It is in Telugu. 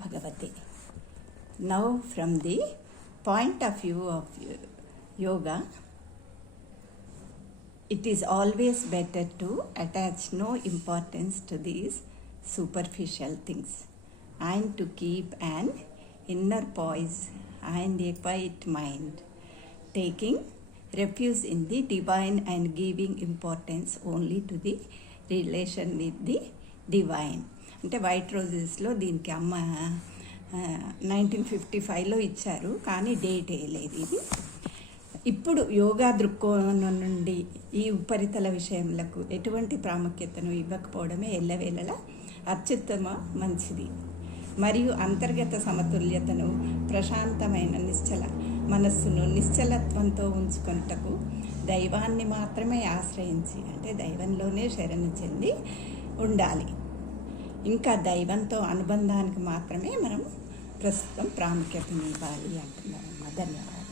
Bhagavate. Now from the point of view of yoga, it is always better to attach no importance to these superficial things and to keep an inner poise and a quiet mind, taking refuge in the divine and giving importance only to the relation with the divine. అంటే వైట్ రోజెస్లో దీనికి అమ్మ 1955లో ఇచ్చారు, కానీ డేట్ వేయలేదు. ఇది ఇప్పుడు యోగా దృక్కోణం నుండి ఈ ఉపరితల విషయములకు ఎటువంటి ప్రాముఖ్యతను ఇవ్వకపోవడమే ఎల్లవేళలా అత్యుత్తమ మంచిది. మరియు అంతర్గత సమతుల్యతను, ప్రశాంతమైన నిశ్చల మనస్సును నిశ్చలత్వంతో ఉంచుకొనుటకు దైవాన్ని మాత్రమే ఆశ్రయించి, అంటే దైవంలోనే శరణు చెంది ఉండాలి. ఇంకా దైవంతో అనుబంధానికి మాత్రమే మనం ప్రస్తుతం ప్రాముఖ్యతనివ్వాలి అంటున్నారమ్మా. ధన్యవాదాలు.